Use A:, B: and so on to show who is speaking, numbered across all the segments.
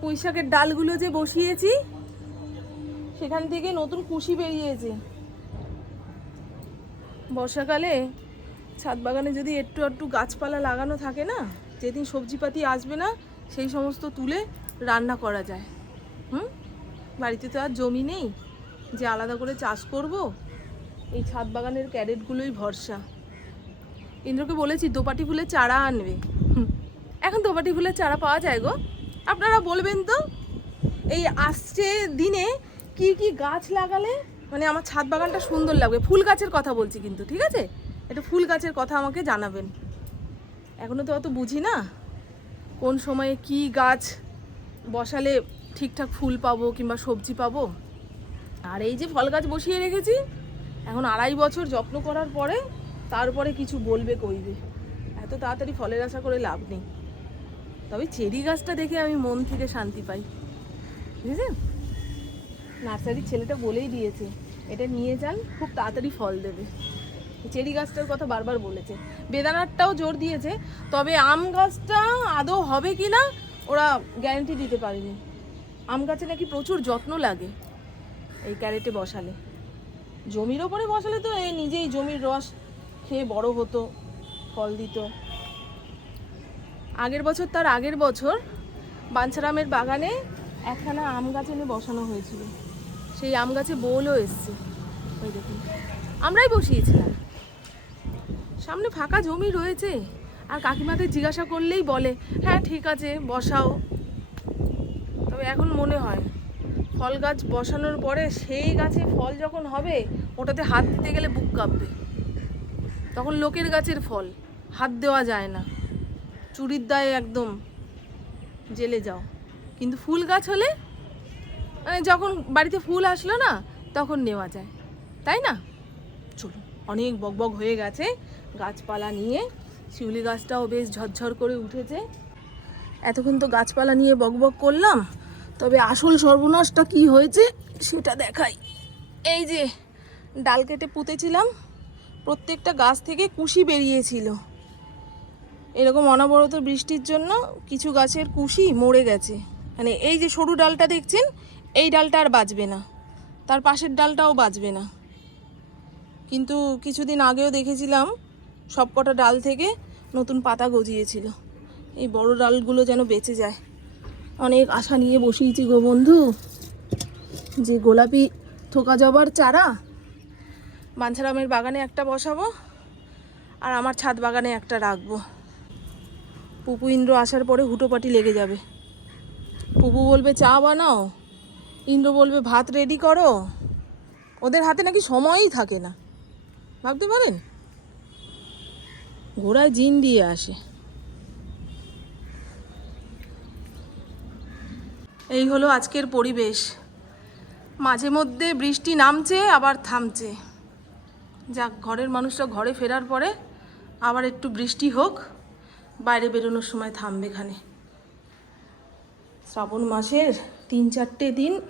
A: পুঁই শাকের ডালগুলো যে বসিয়েছি, সেখান থেকে নতুন কুশি বেরিয়েছে। বর্ষাকালে ছাদ বাগানে যদি একটু একটু গাছপালা লাগানো থাকে না, যেদিন সবজিপাতি আসবে না, সেই সমস্ত তুলে রান্না করা যায়। হুম? বাড়িতে তো আর জমি নেই, যে আলাদা করে চাষ করব, এই ছাদ বাগানের ক্যারেটগুলোই ভরসা। ইন্দ্রকে বলেছি, দোপাটি ফুলের চারা আনবে। এখন দোপাটি ফুলের চারা পাওয়া যায় গো। আপনারা বলবেন তো, এই আসছে দিনে কি কি গাছ লাগালে মানে আমার ছাদ বাগানটা সুন্দর লাগবে। ফুল গাছের কথা বলছি কিন্তু, ঠিক আছে? একটু ফুল গাছের কথা আমাকে জানাবেন। এখনও তো অত বুঝি না কোন সময়ে কি গাছ বসালে ঠিকঠাক ফুল পাবো কিংবা সবজি পাবো। আর এই যে ফল গাছ বসিয়ে রেখেছি, এখন আড়াই বছর যত্ন করার পরে তারপরে কিছু বলবে কইবে। এত তাড়াতাড়ি ফলের আশা করে লাভ নেই। তবে চেরি গাছটা দেখে আমি মন থেকে শান্তি পাই। বুঝেছেন? নার্সারির ছেলেটা বলেই দিয়েছে, এটা নিয়ে যান, খুব তাড়াতাড়ি ফল দেবে। চেরি গাছটার কথা বারবার বলেছে। বেদানারটাও জোর দিয়েছে, তবে আম গাছটা আদৌ হবে কি না, ওরা গ্যারান্টি দিতে পারেনি। আম গাছে নাকি প্রচুর যত্ন লাগে এই ক্যারেটে বসালে। জমির ওপরে বসালে তো এ নিজেই জমির রস খেয়ে বড় হতো, ফল দিত। আগের বছর তার আগের বছর বাঞ্ছারামের বাগানে একখানা আম গাছ এনে বসানো হয়েছিল। সেই আম গাছে বোলও এসছে। ওই দেখুন, আমরাই বসিয়েছিলাম। সামনে ফাঁকা জমি রয়েছে, আর কাকিমাকে জিজ্ঞাসা করলেই বলে হ্যাঁ ঠিক আছে, বসাও। তবে এখন মনে হয়, ফল গাছ বসানোর পরে সেই গাছে ফল যখন হবে, ওটাতে হাত দিতে গেলে বুক কাঁপবে। তখন লোকের গাছের ফল, হাত দেওয়া যায় না। চুরির দায়ে একদম জেলে যাও। কিন্তু ফুল গাছ হলে মানে যখন বাড়িতে ফুল আসলো না, তখন নেওয়া যায়। তাই না? চলুন অনেক বকবক হয়ে গেছে গাছপালা নিয়ে। শিউলি গাছটাও বেশ ঝরঝর করে উঠেছে। এতক্ষণ তো গাছপালা নিয়ে বকবক করলাম, তবে আসল সর্বনাশটা কি হয়েছে সেটা দেখাই। এই যে, ডাল কেটে পুঁতেছিলাম, প্রত্যেকটা গাছ থেকে কুশি বেরিয়েছিল। এরকম অনবরত বৃষ্টির জন্য কিছু গাছের কুশি মরে গেছে। মানে এই যে সরু ডালটা দেখছেন, এই ডালটা আর বাঁচবে না। তার পাশের ডালটাও বাঁচবে না। কিন্তু কিছুদিন আগেও দেখেছিলাম, সবকটা ডাল থেকে নতুন পাতা গজিয়েছিল। এই বড় ডালগুলো যেন বেঁচে যায়। অনেক আশা নিয়ে বসিয়েছি গো বন্ধু। যে গোলাপি থোকা জবার চারা বাঞ্ছারামের বাগানে একটা বসাবো, আর আমার ছাদ বাগানে একটা রাখব। পুপু ইন্দ্র আসার পরে হুটোপাটি লেগে যাবে। পুপু বলবে, চা বানাও? ইন্দ্র বলবে, ভাত রেডি করো? ওদের হাতে নাকি সময়ই থাকে না। ভাবতে পারেন? ঘোড়ায় জিন দিয়ে আসে। এই হলো আজকের পরিবেশ। মাঝে মধ্যে বৃষ্টি নামছে, আবার থামছে। যাক, ঘরের মানুষরা ঘরে ফেরার পরে আবার একটু বৃষ্টি হোক। বাইরে বেরোনোর সময় থামবে এখানে। শ্রাবণ মাসের তিন চারটে দিন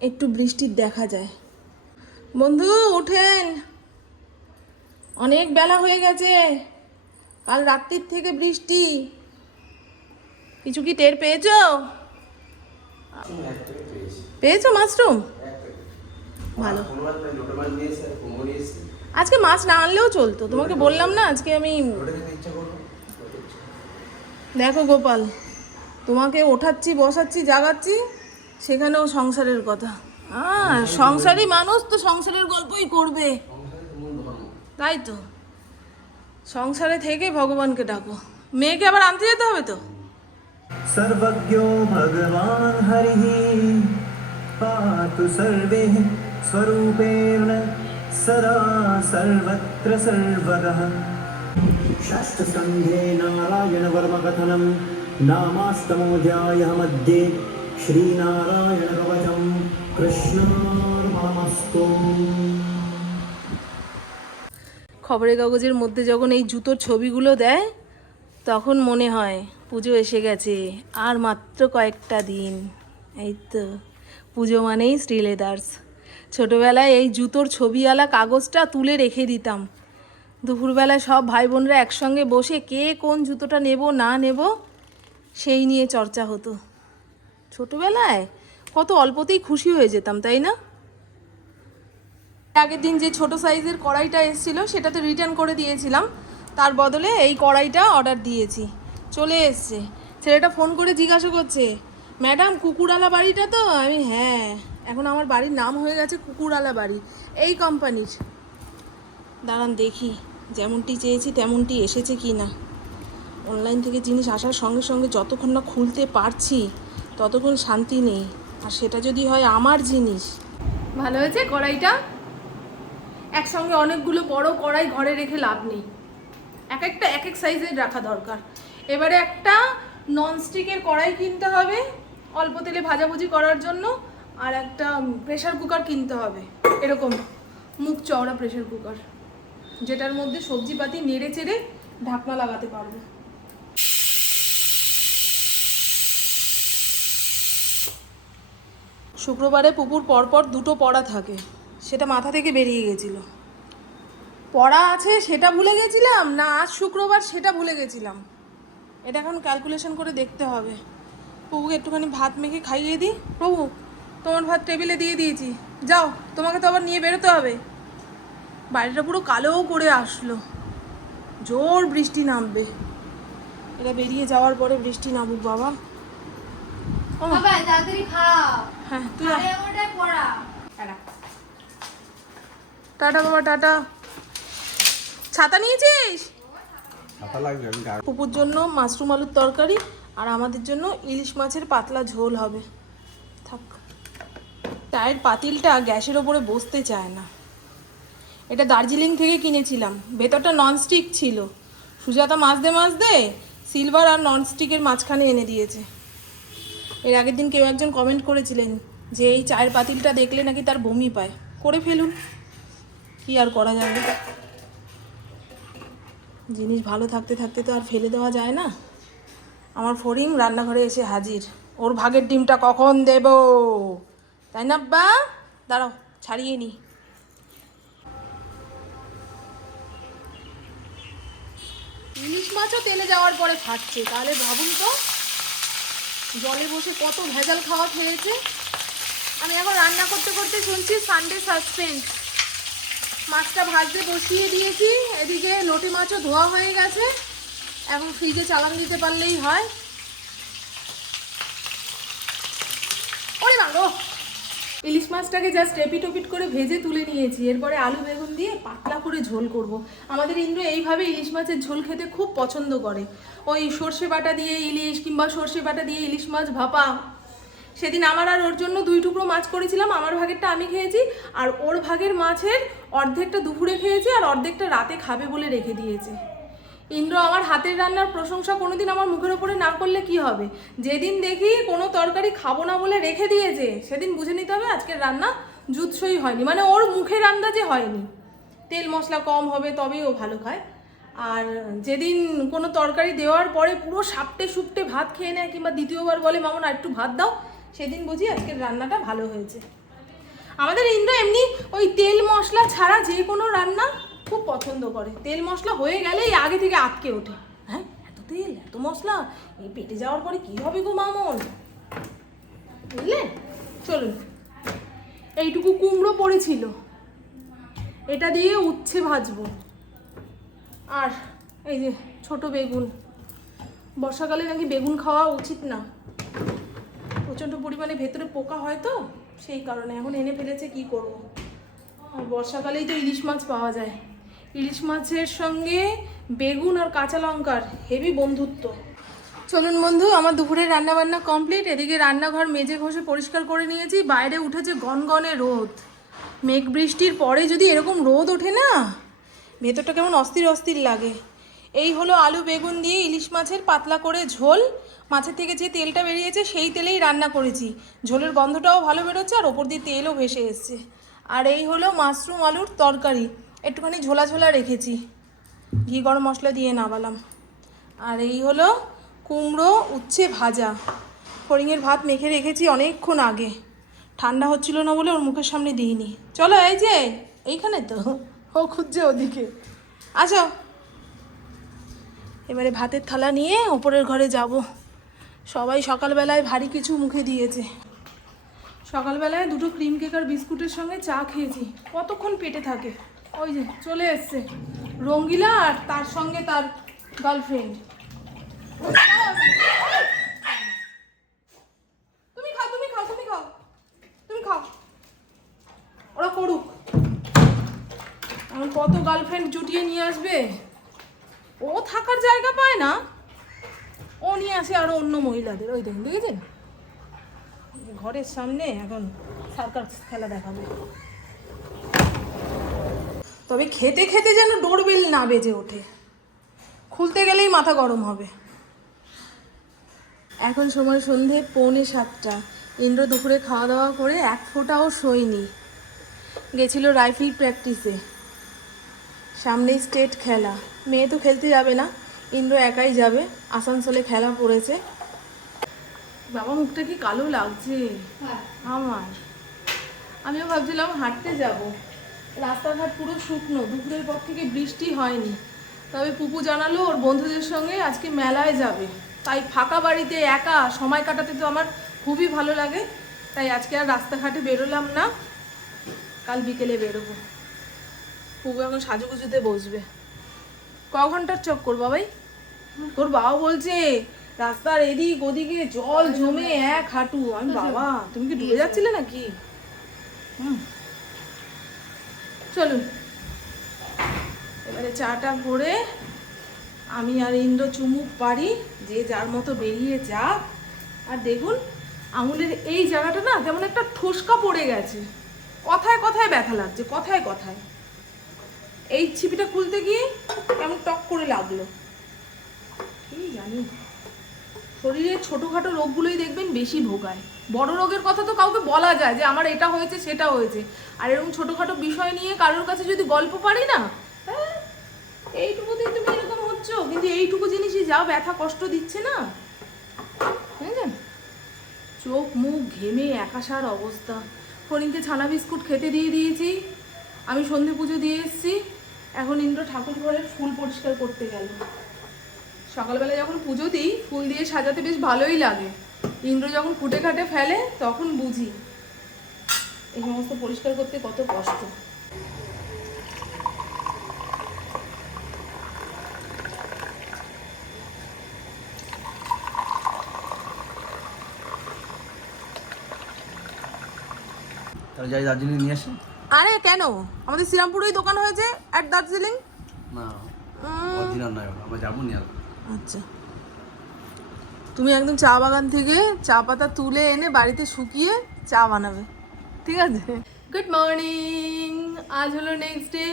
A: একটু বৃষ্টির দেখা যায়। বন্ধু, উঠেন। অনেক বেলা হয়ে গেছে। কাল রাত্রির থেকে বৃষ্টি। কিছু কি টের পেয়েছ? পেয়েছ মাশরুম? ভালো। আজকে মাছ না আনলেও চলতো। তোমাকে বললাম না, আজকে আমি দেখো গোপাল, তোমাকে ওঠাচ্ছি, বসাচ্ছি, জাগাচ্ছি, সেখানেও সংসারের কথা। হ্যাঁ সংসারী মানুষ তো সংসারের গল্পই করবে। তাই তো। সংসারে থেকে ভগবানকে ডাকো। মেয়েকে আবার আনতে যেতে হবে তো?
B: সর্বজ্ঞ ভগবান হরি পাতু সর্বে স্বরূপেণ সদা সর্বত্র সর্বদা। षष्ठस्कन्धे नारायणवर्मकथनं नामाष्टमोऽध्यायः मध्ये श्रीनारायणकवचं कृष्णार्पणमस्तु
A: খবরের কাগজের মধ্যে যখন এই জুতোর ছবিগুলো দেয় তখন মনে হয় পুজো এসে গেছে আর মাত্র কয়েকটা দিন এই তো পুজো মানেই শ্রী লেদার্স ছোটোবেলায় এই জুতোর ছবিওয়ালা কাগজটা তুলে রেখে দিতাম দুপুরবেলায় সব ভাই বোনরা একসঙ্গে বসে কে কোন জুতোটা নেব, না নেব, সেই নিয়ে চর্চা হতো। ছোটবেলায় কত অল্পতেই খুশি হয়ে যেতাম, তাই না? আগের দিন যে ছোট সাইজের কড়াইটা এসেছিল সেটা তো রিটার্ন করে দিয়েছিলাম। তার বদলে এই কড়াইটা অর্ডার দিয়েছি। চলে এসছে। ছেলেটা ফোন করে জিজ্ঞাসা করছে ম্যাডাম কুকুরালা বাড়িটা তো? আমি হ্যাঁ এখন আমার বাড়ির নাম হয়ে গেছে কুকুরালা বাড়ি, এই কোম্পানির দাঁড়ান দেখি। যেমনটি চেয়েছি, তেমনটি এসেছে কি না? অনলাইন থেকে জিনিস আসার সঙ্গে সঙ্গে যতক্ষণ না খুলতে পারছি, ততক্ষণ শান্তি নেই। আর সেটা যদি হয় আমার জিনিস। ভালো হয়েছে কড়াইটা? একসঙ্গে অনেকগুলো বড় কড়াই ঘরে রেখে লাভ নেই। এক একটা, এক এক সাইজের রাখা দরকার। এবারে একটা ননস্টিকের কড়াই কিনতে হবে, অল্প তেলে ভাজাভুজি করার জন্য, আর একটা প্রেশার কুকার কিনতে হবে। এরকম, মুখ চওড়া প্রেশার কুকার যেটার মধ্যে সবজিপাতি নেড়ে চেড়ে ঢাকনা লাগাতে পারব। শুক্রবারে পুকুর পরপর দুটো পড়া থাকে, সেটা মাথা থেকে বেরিয়ে গেছিল। পড়া আছে সেটা ভুলে গেছিলাম, না আজ শুক্রবার সেটা ভুলে গেছিলাম। এটা এখন ক্যালকুলেশন করে দেখতে হবে। প্রভুকে একটুখানি ভাত মেখে খাইয়ে দিই। প্রভু, তোমার ভাত টেবিলে দিয়ে দিয়েছি। যাও, তোমাকে তো আবার নিয়ে বেরোতে হবে। বাড়িটা পুরো কালোও করে আসলো। জোর বৃষ্টি নামবে। এটা বেরিয়ে যাওয়ার পরে বৃষ্টি নামুক বাবা। ও হ্যাঁ তুই টাটা। বাবা টাটা। ছাতা নিয়েছিস?
C: ছাতা লাগবে আমি গা
A: পুকুর জন্য মাশরুম আলুর তরকারি আর আমাদের জন্য ইলিশ মাছের পাতলা ঝোল হবে। থাক। চায়ের পাতিলটা গ্যাসের ওপরে বসতে চায় না। এটা দার্জিলিং থেকে কিনেছিলাম। ভেতরটা ননস্টিক ছিল। সুজাতা মাজতে মাজতে সিলভার আর ননস্টিকের মাঝখানে এনে দিয়েছে। এর আগের দিন কেউ একজন কমেন্ট করেছিলেন যে, এই চায়ের পাতিলটা দেখলে নাকি তার বমি পায়। করে ফেলুন। কি আর করা যাবে? জিনিস ভালো থাকতে থাকতে তো আর ফেলে দেওয়া যায় না। আমার ফড়িং রান্নাঘরে এসে হাজির। ওর ভাগের ডিমটা কখন দেব? তাই না বা দাঁড়াও, ছাড়িয়ে নি। ইলিশ মাছও তেলে যাওয়ার পরে ফাটছে। তাহলে ভাবুন তো, জলে বসে কত ভেজাল খাওয়া খেয়েছে। আমি এখন রান্না করতে করতে শুনছি সানডে সাসপেন্স মাছটা ভাজতে বসিয়ে দিয়েছি, এদিকে লটি মাছও ধোয়া হয়ে গেছে। এখন ফ্রিজে চালান দিতে পারলেই হয়। ওরে মাগো ইলিশ মাছটাকে জাস্ট এপিট ওপিট করে ভেজে তুলে নিয়েছি। এরপরে আলু বেগুন দিয়ে পাতলা করে ঝোল করব। আমাদের ইন্দ্র এইভাবে ইলিশ মাছের ঝোল খেতে খুব পছন্দ করে। ওই সর্ষে বাটা দিয়ে ইলিশ কিংবা সর্ষে বাটা দিয়ে ইলিশ মাছ ভাপা। সেদিন আমার আর ওর জন্য দুই টুকরো মাছ করেছিলাম, আমার ভাগেরটা আমি খেয়েছি, আর ওর ভাগের মাছের অর্ধেকটা দুপুরে খেয়েছি, আর অর্ধেকটা রাতে খাবে বলে রেখে দিয়েছে। ইন্দ্র আমার হাতের রান্নার প্রশংসা কোনোদিন আমার মুখের ওপরে না করলে কি হবে? যেদিন দেখি কোনো তরকারি খাব না বলে রেখে দিয়েছে, সেদিন বুঝে নিতে হবে আজকের রান্না জুৎসই হয়নি মানে ওর মুখের আন্দাজে হয়নি। তেল মশলা কম হবে তবেই ও ভালো খায়। আর যেদিন কোনো তরকারি দেওয়ার পরে পুরো সাপটে সুপটে ভাত খেয়ে নেয় কিংবা দ্বিতীয়বার বলে মামন আর একটু ভাত দাও। সেদিন বুঝি আজকের রান্নাটা ভালো হয়েছে। আমাদের ইন্দ্র এমনি ওই তেল মশলা ছাড়া যে কোনো রান্না খুব পছন্দ করে। তেল মশলা হয়ে গেলেই আগে থেকে আটকে ওঠে। হ্যাঁ এত তেল, এত মশলা, এই পেটে যাওয়ার পরে কি হবে গো মামন? বুঝলে? চলুন। এইটুকু কুমড়ো পড়েছিল। এটা দিয়ে উচ্ছে ভাজবো। আর এই যে ছোট বেগুন। বর্ষাকালে নাকি বেগুন খাওয়া উচিত না। প্রচণ্ড পরিমাণে ভেতরে পোকা হয় তো, সেই কারণে। এখন এনে ফেলেছে, কি করব? আর বর্ষাকালেই তো ইলিশ মাছ পাওয়া যায়। ইলিশ মাছের সঙ্গে বেগুন আর কাঁচা লঙ্কার হেভি বন্ধুত্ব। চলুন বন্ধু, আমার দুপুরের রান্না বান্না কমপ্লিট। এদিকে রান্নাঘর মেজে ঘষে পরিষ্কার করে নিয়েছি। বাইরে উঠেছে গনগনে রোদ। মেঘ বৃষ্টির পরে যদি এরকম রোদ ওঠে না, ভেতরটা কেমন অস্থির অস্থির লাগে। এই হলো আলু বেগুন দিয়ে ইলিশ মাছের পাতলা করে ঝোল। মাছের থেকে যে তেলটা বেরিয়েছে, সেই তেলেই রান্না করেছি। ঝোলের গন্ধটাও ভালো বেরোচ্ছে আর ওপর দিয়ে তেলও ভেসে এসছে। আর এই হলো মাশরুম আলুর তরকারি। একটুখানি ঝোলা ঝোলা রেখেছি। ঘি গরম মশলা দিয়ে নামালাম আর এই হলো কুমড়ো উচ্ছে ভাজা। ফড়িংয়ের ভাত মেখে রেখেছি অনেকক্ষণ আগে। ঠান্ডা হচ্ছিল না বলে ওর মুখের সামনে দিইনি। চলো এই যে, এইখানে তো। ও খুঁজছে ওদিকে। আসো। এবারে ভাতের থালা নিয়ে ওপরের ঘরে যাব। সবাই সকালবেলায় ভারী কিছু মুখে দিয়েছে। সকালবেলায় দুটো ক্রিম কেক আর বিস্কুটের সঙ্গে চা খেয়েছি। কতক্ষণ পেটে থাকে? ওই যে চলে এসছে রঙ্গিলা আর তার সঙ্গে তার গার্লফ্রেন্ড তুমি খাও তুমি খাও তুমি খাও তুমি খাও। ওরা করুক। কত গার্লফ্রেন্ড জুটিয়ে নিয়ে আসবে? ও থাকার জায়গা পায় না। ও নিয়ে আসে আরও অন্য মহিলাদের। ওই দেখুন, দেখেছেন? ঘরের সামনে এখন সার্কাস খেলা দেখাবে। তবে খেতে খেতে যেন ডোরবেল না বেজে ওঠে। খুলতে গেলেই মাথা গরম হবে। এখন সময় সন্ধে পৌনে সাতটা। ইন্দ্র দুপুরে খাওয়া দাওয়া করে এক ফোঁটাও শোয়নি। গেছিল রাইফেল প্র্যাকটিসে। সামনেই স্টেট খেলা। মেয়ে তো খেলতে যাবে না। ইন্দ্র একাই যাবে। আসানসোলে খেলা পড়েছে। বাবা মুখটা কি কালো লাগছে? আমার। আমিও ভাবছিলাম হাঁটতে যাব। রাস্তাঘাট পুরো শুকনো, দুপুরের পর থেকে বৃষ্টি হয়নি। তবে পুপু জানালো ওর বন্ধুদের সঙ্গে আজকে মেলায় যাবে। তাই ফাঁকা বাড়িতে একা সময় কাটাতে তো আমার খুবই ভালো লাগে। তাই আজকে আর রাস্তাঘাটে বেরোলাম না। কাল বিকেলে বেরোবো। পুপু এখন সাজুগুজুতে বসবে। ক ঘণ্টার চক্কর বাবাই তোর বাবা বলছে, রাস্তার এদিক ওদিকে জল জমে এক হাঁটু। আমি, বাবা, তুমি কি ডুবে যাচ্ছিলে নাকি? হুম। চলুন। এবারে চাটা ভরে আমি আর ইন্দ্র চুমুক পারি, যে যার মতো বেরিয়ে যাক। আর দেখুন, আঙুলের এই জায়গাটা না কেমন একটা ঠোসকা পড়ে গেছে। কথায় কথায় ব্যথা লাগছে, কথায় কথায়। এই ছিপিটা খুলতে গিয়ে কেমন টক করে লাগল। কি জানি? শরীরের ছোটোখাটো রোগগুলোই দেখবেন বেশি ভোগায়। বড় রোগের কথা তো কাউকে বলা যায় যে আমার এটা হয়েছে সেটা হয়েছে। আর এরকম ছোটোখাটো বিষয় নিয়ে কারোর কাছে যদি গল্প পারি না হ্যাঁ, এইটুকুতেই তুমি এরকম হচ্ছ। কিন্তু এইটুকু জিনিসই যা ব্যথা কষ্ট দিচ্ছে না। বুঝলেন চোখ মুখ ঘেমে একাশার অবস্থা। ফরিনকে ছানা বিস্কুট খেতে দিয়ে দিয়েছি। আমি সন্ধে পুজো দিয়ে এসেছি। এখন ইন্দ্র ঠাকুর ঘরের ফুল পরিষ্কার করতে গেল। সকালবেলা যখন পুজো দিই ফুল দিয়ে সাজাতে বেশ ভালোই লাগে। ইন্দ্র যখন ফুটে খাটে ফেলে তখন বুঝি এই সমস্ত পরিষ্কার করতে কত কষ্ট।
C: তাহলে যাই দার্জিলিং নিয়ে আসি।
A: আরে কেন? আমাদের শ্রীরামপুরেই দোকান হয়েছে অ্যাট দার্জিলিং
C: না অরিজিনাল নয় ওটা। আমরা যাব নিয়ে
A: আচ্ছা। তুমি একদম চা বাগান থেকে চা পাতা তুলে এনে বাড়িতে শুকিয়ে চা বানাবে। ঠিক আছে? গুড মর্নিং আজ হলো নেক্সট ডে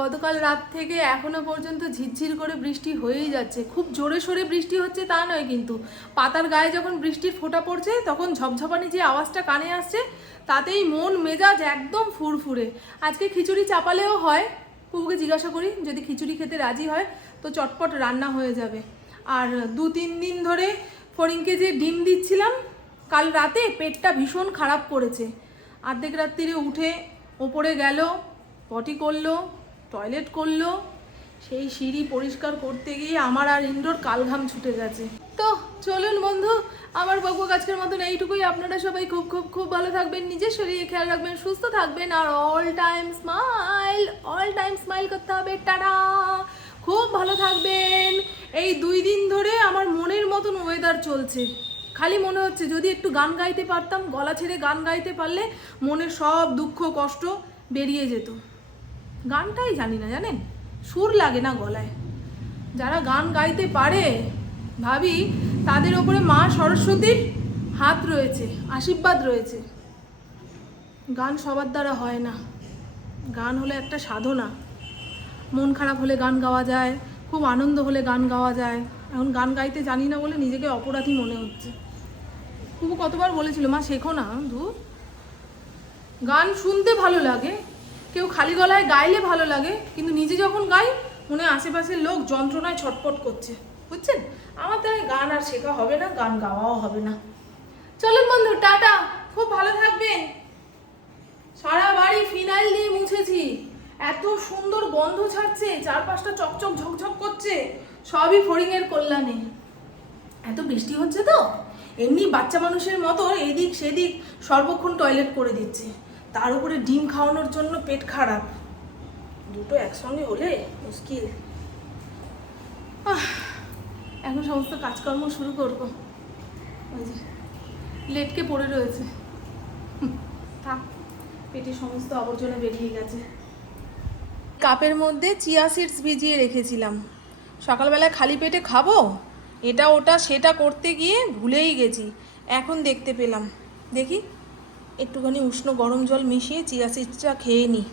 A: গতকাল রাত থেকে এখনও পর্যন্ত ঝিরঝির করে বৃষ্টি হয়েই যাচ্ছে। খুব জোরে সোরে বৃষ্টি হচ্ছে তা নয় কিন্তু। পাতার গায়ে যখন বৃষ্টির ফোঁটা পড়ছে, তখন ঝপঝপানি যে আওয়াজটা কানে আসছে, তাতেই মন মেজাজ একদম ফুরফুরে। আজকে খিচুড়ি চাপালেও হয়। পুবুকে জিজ্ঞাসা করি, যদি খিচুড়ি খেতে রাজি হয়, তো চটপট রান্না হয়ে যাবে। আর দু তিন দিন ধরে ফড়িংকে যে ডিম দিচ্ছিলাম, কাল রাতে পেটটা ভীষণ খারাপ করেছে। অর্ধেক রাত্রিরে উঠে ওপরে গেল, পটি করল, টয়লেট করল, সেই সিঁড়ি পরিষ্কার করতে গিয়ে আমার আর ইন্ডোর কালঘাম ছুটে গেছে। তো চলুন বন্ধু, আমার বাবু আজকের মতন এইটুকুই। আপনারা সবাই খুব খুব খুব ভালো থাকবেন, নিজের শরীরে খেয়াল রাখবেন, সুস্থ থাকবেন, আর all time smile all time smile করতে হবে। টাটা! খুব ভালো থাকবেন। এই দুই দিন ধরে আমার মনের মতন ওয়েদার চলছে। খালি মনে হচ্ছে যদি একটু গান গাইতে পারতাম, গলা ছেড়ে গান গাইতে পারলে মনের সব দুঃখ, কষ্ট বেরিয়ে যেত। গানটাই জানি না, জানেন? সুর লাগে না গলায়। যারা গান গাইতে পারে, ভাবি, তাদের ওপরে মা সরস্বতীর হাত রয়েছে, আশীর্বাদ রয়েছে। গান সবার দ্বারা হয় না। গান হলো একটা সাধনা। মন খারাপ হলে গান গাওয়া যায়, খুব আনন্দ হলে গান গাওয়া যায়। এখন গান গাইতে জানি না বলে নিজেকে অপরাধী মনে হচ্ছে। খুব কতবার বলেছিল, মা, শেখো না, ধু। গান শুনতে ভালো লাগে, কেউ খালি গলায় গাইলে ভালো লাগে, কিন্তু নিজে যখন গাই, মনে আশেপাশের লোক যন্ত্রণায় ছটপট করছে। বুঝছেন? আমার দ্বারা গান আর শেখা হবে না, গান গাওয়াও হবে না। চলুন বন্ধু, টাটা। খুব ভালো থাকবেন। সারা বাড়ি ফিনাইল দিয়ে মুছেছি। এত সুন্দর গন্ধ ছাড়ছে, চারপাশটা চকচক ঝকঝক করছে, সবই ফড়িংয়ের কল্যাণে। এত বৃষ্টি হচ্ছে তো? এমনি বাচ্চা মানুষের মতো এদিক সেদিক সর্বক্ষণ টয়লেট করে দিচ্ছে। তার উপরে ডিম খাওয়ানোর জন্য পেট খারাপ। দুটো একসঙ্গে হলে মুশকিল। এখন সমস্ত কাজকর্ম শুরু করব। লেটকে পড়ে রয়েছে। থাক পেটে সমস্ত আবর্জনা বেরিয়ে গেছে। কাপের মধ্যে চিয়া সিডস ভিজিয়ে রেখেছিলাম। সকালবেলায় খালি পেটে খাব? এটা, ওটা, সেটা করতে গিয়ে ভুলেই গেছি। এখন দেখতে পেলাম। দেখি, একটুখানি উষ্ণ গরম জল মিশিয়ে চিয়া সিডসটা খেয়ে নিই